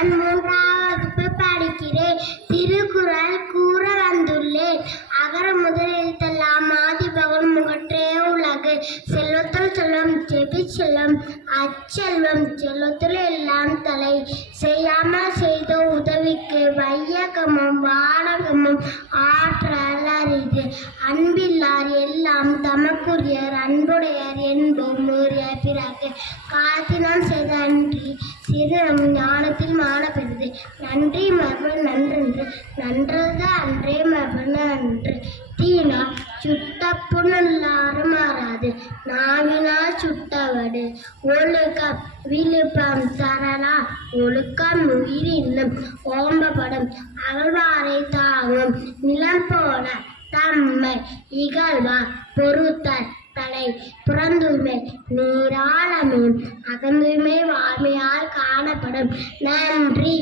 நான் மூன்றாம் படிக்கிறேன். திருக்குறள் கூற வந்துள்ளேன். அகர முதல் எழுத்தெல்லாம் ஆதிபகன் முகற்றே உலகு. செல்வத்தில் செல்வம் செவி செல்வம் அச்செல்வம் செல்வத்தில் எல்லாம் தலை. செய்யாமல் செய்த உதவிக்கு வையகமும் வாடகமும் ஆற்றல் அறிது அன்பில்லார் எல்லாம் தமக்குரியர் அன்புடையர் என்போம் பிறகு. காத்தினால் செய்த அன்றி சிறு ஞானத்தில் மானப்பெறுது நன்றி மரபு நன்றென்று. நன்றது அன்றே மரபு நன்று. தீனா சுட்ட மாறாது. நாவினால் சுட்டவடு. ஒழுக்கம் விழுப்பம் தரலா. ஒழுக்கம் உயிரினும் ஓம்பப்படும். அகழ்வாரை தாங்கும் நிலம் போல தம்மை இகழ்வா. பொறுத்தல் தலை புறந்துமே நீராளமே அகந்துமே நன்றி